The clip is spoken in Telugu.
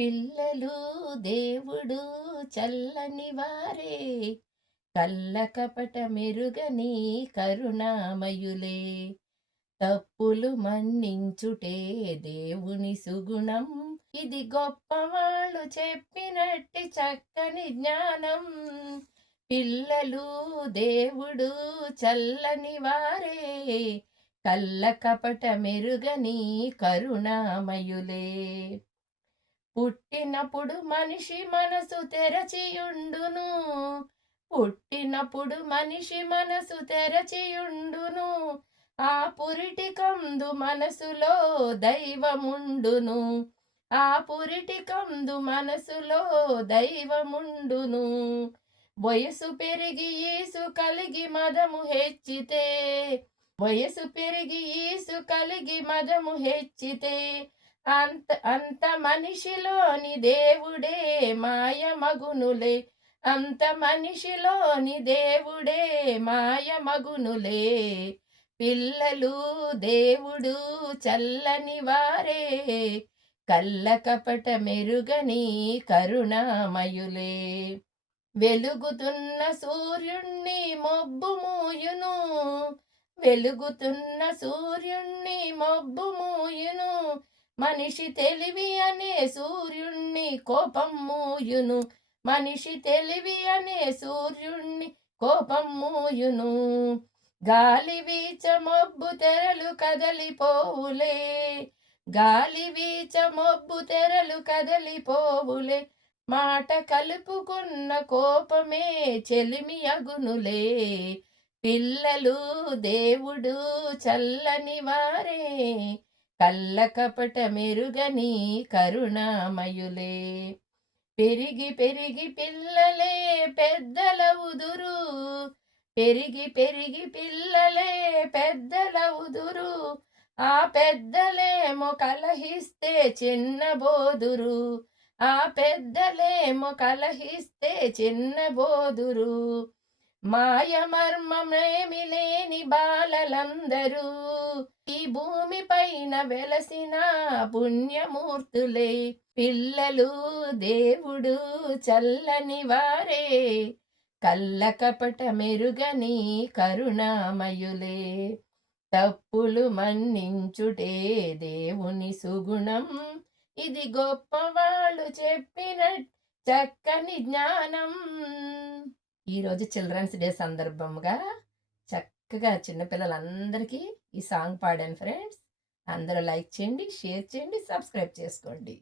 పిల్లలు దేవుడు చల్లని వారే. కళ్ళ కపట మెరుగని కరుణామయులే. తప్పులు మన్నించుటే దేవుని సుగుణం. ఇది గొప్పవాళ్ళు చెప్పినట్టి చక్కని జ్ఞానం. పిల్లలు దేవుడు చల్లని వారే. కళ్ళ కపట మెరుగని కరుణామయులే. పుట్టినప్పుడు మనిషి మనసు తెరచియుండును. పుట్టినప్పుడు మనిషి మనసు తెరచియుండును. ఆ పురిటి కందు మనసులో దైవముండును. ఆ పురిటి కందు మనసులో దైవముండును. వయసు పెరిగి ఈసు కలిగి మదము హెచ్చితే. వయసు పెరిగి ఈసు కలిగి మదము హెచ్చితే. అంత అంత మనిషిలోని దేవుడే మాయ మగునులే. అంత మనిషిలోని దేవుడే మాయ మగునులే. పిల్లలు దేవుడు చల్లని వారే. కళ్ళ కపట మెరుగని కరుణామయులే. వెలుగుతున్న సూర్యుణ్ణి మొబ్బు మూయును. వెలుగుతున్న సూర్యుణ్ణి మొబ్బు మూయును. మనిషి తెలివి అనే సూర్యుణ్ణి కోపం మూయును. మనిషి తెలివి అనే సూర్యుణ్ణి కోపం మూయును. గాలి వీచ మొబ్బు తెరలు కదలిపోవులే. గాలి వీచ మొబ్బు తెరలు కదలిపోవులే. మాట కలుపుకున్న కోపమే చెలిమి అగునులే. పిల్లలు దేవుడు చల్లని వారే. కల్లకపట మెరుగని కరుణామయులే. పెరిగి పెరిగి పిల్లలే పెద్దలవుదురు పెరిగి పెరిగి పిల్లలే పెద్దలవుదురు ఆ పెద్దలేమో కలహిస్తే చిన్నబోదురు ఆ పెద్దలేమో కలహిస్తే చిన్నబోదురు మాయమర్మమేమి లేని బాలలందరూ ఈ భూమిపైన వెలసిన పుణ్యమూర్తులే. పిల్లలు దేవుడు చల్లని వారే. కళ్ళ కపట మెరుగని కరుణామయులే. తప్పులు మన్నించుటే దేవుని సుగుణం. ఇది గొప్పవాళ్ళు చెప్పిన చక్కని జ్ఞానం. ఈరోజు చిల్డ్రన్స్ డే సందర్భంగా చక్కగా చిన్నపిల్లలందరికీ ఈ సాంగ్ పాడాను ఫ్రెండ్స్. అందరూ లైక్ చేయండి షేర్ చేయండి సబ్స్క్రైబ్ చేసుకోండి.